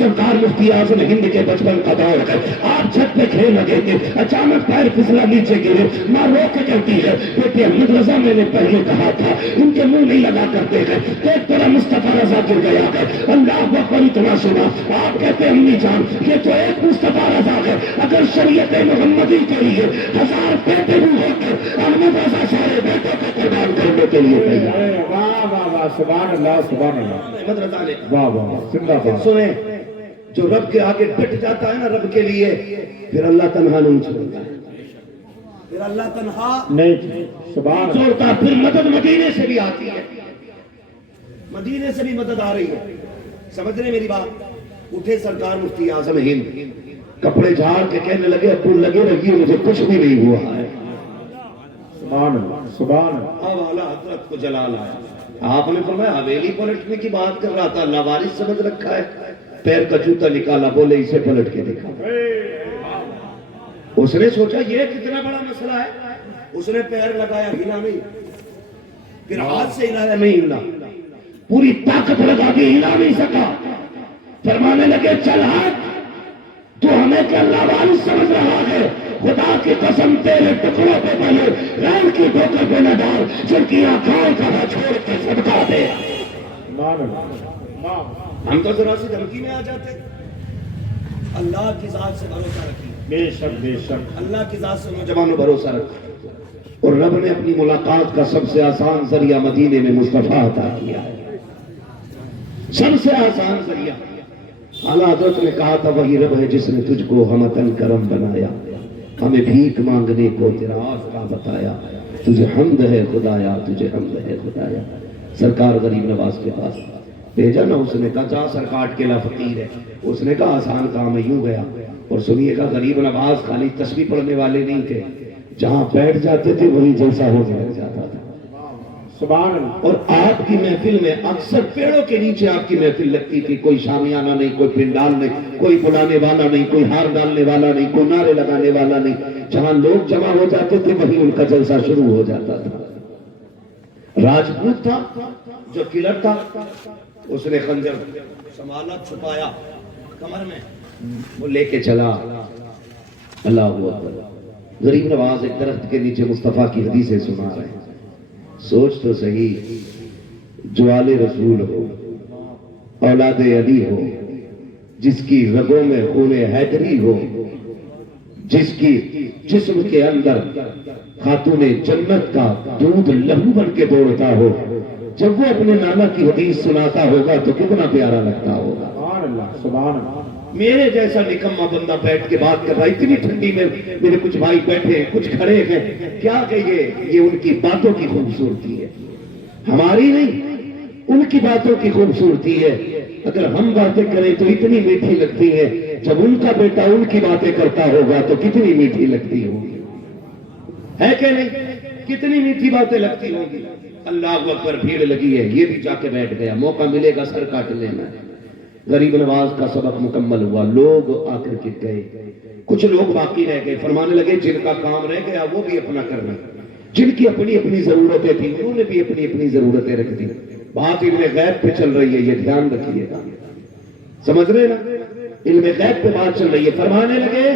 سرکار مفتی اعظم ہند کے بچپن کا دور ہے، آپ چھت پہ کھیل لگے تھے، اچانک پیر پھسلا نیچے گرے، ماں رو کے کہتی ہے بیٹے احمد رضا میں نے پہلے کہا تھا ان کے منہ نہیں لگا کرتے ہیں، ایک طرح مصطفیٰ رضا گر گیا ہے، اللہ اکبر اتنا سنا، آپ کہتے ہیں امی جان یہ تو ایک مصطفیٰ رضا ہے، اگر شریعت محمدی کے لیے 1000 بیٹے بھی ہوتے احمد رضا سارے بیٹوں کو قربان کرنے کے لیے تیار ہے۔ واہ واہ واہ، سبحان اللہ سبحان اللہ، احمد رضا نے واہ واہ زندہ باد۔ سنیں، جو رب کے آگے ڈٹ جاتا ہے نا رب کے لیے، پھر اللہ تنہا نہیں چھوڑتا ہے، پھر اللہ تنہا نہیں سبحان اللہ، چھوڑتا، پھر مدد مدینے سے بھی آتی ہے، مدینے سے بھی مدد آ رہی ہے، سمجھ رہے میری بات؟ اٹھے سرکار مفتی اعظم ہند، کپڑے جھاڑ کے کہنے لگے ابو لگے رہیے مجھے کچھ بھی نہیں ہوا ہے، سبحان اللہ سبحان اللہ، اب اعلیٰ حضرت کو جلال آیا، آپ نے فرمایا حویلی پلٹنے کی بات کر رہا تھا، اللہ وارث سمجھ رکھا ہے، پیر کا جوتا نکالا، بولے اسے پلٹ کے دکھا، اس نے سوچا یہ کتنا بڑا مسئلہ ہے، اس نے پیر لگایا ہلا نہیں، پھر ہاتھ سے ہلایا نہیں ہلا، پوری طاقت لگا کے ہلا نہیں سکا، فرمانے لگے چل ہاتھ، تو ہمیں کہ اللہ وارث سمجھ رہا ہے، خدا کی قسم تیرے ٹکڑوں پہ بنے غیر کی ٹوکر پہ نہ ڈال، جن کی آنکھیں کہاں چھوڑ کے صدقہ دے۔ سبحان اللہ، ہم تو ذرا سی دھمکی میں آ جاتے، اللہ کی ذات سے بھروسہ رکھیے، بے شک بے شک، اللہ کی ذات سے نوجوانوں بھروسہ رکھو، اور رب نے اپنی ملاقات کا سب سے آسان ذریعہ مدینے میں مصطفیٰ عطا کیا ہے، سب سے آسان ذریعہ۔ اعلیٰ حضرت نے کہا تھا وہی رب ہے جس نے تجھ کو ہمتن کرم بنایا، ہمیں بھیک مانگنے کو تیرا راستہ بتایا، تجھے حمد ہے خدایا تجھے حمد ہے خدایا۔ سرکار غریب نواز کے پاس بھیجا نا، اس نے کہا جا سر کاٹ کے لا فقیر ہے، اس نے کہا آسان کام ہے، یوں گیا، اور سنیے گا غریب نواز خالی تسبیح پڑھنے والے نہیں تھے، جہاں بیٹھ جاتے تھے وہی جلسہ ہونے لگ جاتا تھا، سبحان اللہ، اور آپ کی محفل میں اکثر پیڑوں کے نیچے آپ کی محفل لگتی تھی، کوئی شامیانہ نہیں، کوئی پنڈال نہیں، کوئی بلانے والا نہیں، کوئی ہار ڈالنے والا نہیں، کوئی نعرے لگانے والا نہیں، جہاں لوگ جمع ہو جاتے تھے وہیں ان کا جلسہ شروع ہو جاتا تھا۔ راجپوت تھا جو کلر تھا، اس نے خنجر سنبھالا، چھپایا کمر میں، وہ لے کے چلا، اللہ اکبر۔ غریب نواز ایک درخت کے نیچے مصطفیٰ کی حدیثیں سنا رہے ہیں، سوچ تو صحیح، جو آل رسول ہو، اولاد علی ہو، جس کی رگوں میں خون حیدری ہو، جس کی جسم کے اندر خاتون جنت کا دودھ لہو بن کے دوڑتا ہو، جب وہ اپنے نانا کی حدیث سناتا ہوگا تو کتنا پیارا لگتا ہوگا۔ سبحان اللہ سبحان اللہ، میرے جیسا نکما بندہ بیٹھ کے بات کر رہا ہے، اتنی ٹھنڈی میں میرے کچھ بھائی بیٹھے ہیں، کچھ کھڑے ہیں، کیا کہیے، یہ ان کی باتوں کی خوبصورتی ہے، ہماری نہیں، ان کی باتوں کی خوبصورتی ہے۔ اگر ہم باتیں کریں تو اتنی میٹھی لگتی ہیں، جب ان کا بیٹا ان کی باتیں کرتا ہوگا تو کتنی میٹھی لگتی ہوگی، ہے کہ نہیں؟ کتنی میٹھی باتیں لگتی ہوں گی۔ اللہ اکبر، بھیڑ لگی ہے، یہ بھی جا کے بیٹھ گیا، موقع ملے گا سر کاٹ لینا ہے۔ غریب نواز کا سبق مکمل ہوا، لوگ آ کر کے گئے، کچھ لوگ باقی رہ گئے، فرمانے لگے جن کا کام رہ گیا وہ بھی اپنا کرنا، جن کی اپنی اپنی ضرورتیں تھیں انہوں نے بھی اپنی اپنی ضرورتیں رکھ دی۔ بات علم غیب پہ چل رہی ہے، یہ دھیان رکھیے گا، سمجھ رہے نا، علم غیب پہ بات چل رہی ہے۔ فرمانے لگے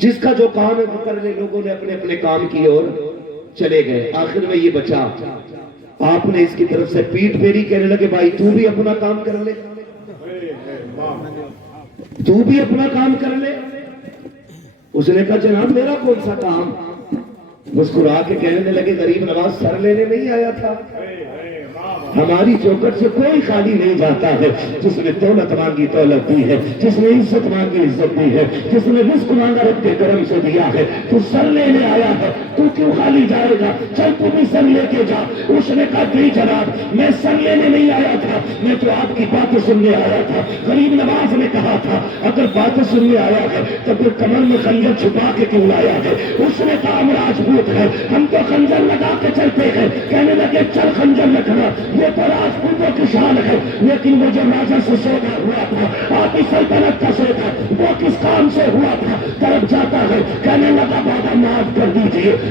جس کا جو کام ہے وہ کر لے، لوگوں نے اپنے اپنے کام کی اور چلے گئے۔ آخر میں یہ بچا، آپ نے اس کی طرف سے پیٹ پھیری، کہنے لگے بھائی تو بھی اپنا کام کر لے، تو بھی اپنا کام کر لے۔ اس نے کہا جناب میرا کون سا کام؟ مسکرا کے کہنے لگے غریب نواز سر لینے نہیں آیا تھا، ہماری چوکٹ سے کوئی خالی نہیں جاتا ہے، جس نے دولت مانگی دولت دی ہے، جس نے عزت مانگی عزت دی ہے، جس نے رزق مانگا رب کے کرم سے دیا ہے، تو سر لینے آیا ہے، تو کیوں خالی جائے گا، چل تو بھی سر لے کے جا۔ اس نے کہا نہیں جناب میں سر لینے نہیں آیا تھا، میں تو آپ کی باتیں سننے آیا تھا۔ غریب نواز نے کہا تھا اگر باتیں سننے آیا ہے تو پھر کمر میں خنجر چھپا کے کیوں لایا ہے؟ اس نے کہا ہم راجپوت ہیں، ہم تو خنجر لگا کے چلتے ہیں۔ کہنے لگے چل خنجر رکھنا، یہ تو راجپوتوں کی شان ہے، لیکن وہ جو راجا سے سودا ہوا تھا، آپ کی سلطنت کا سودا وہ کس کام سے ہوا تھا؟ طرف جاتا ہے، کہنے لگا بابا معاف کر دیجئے،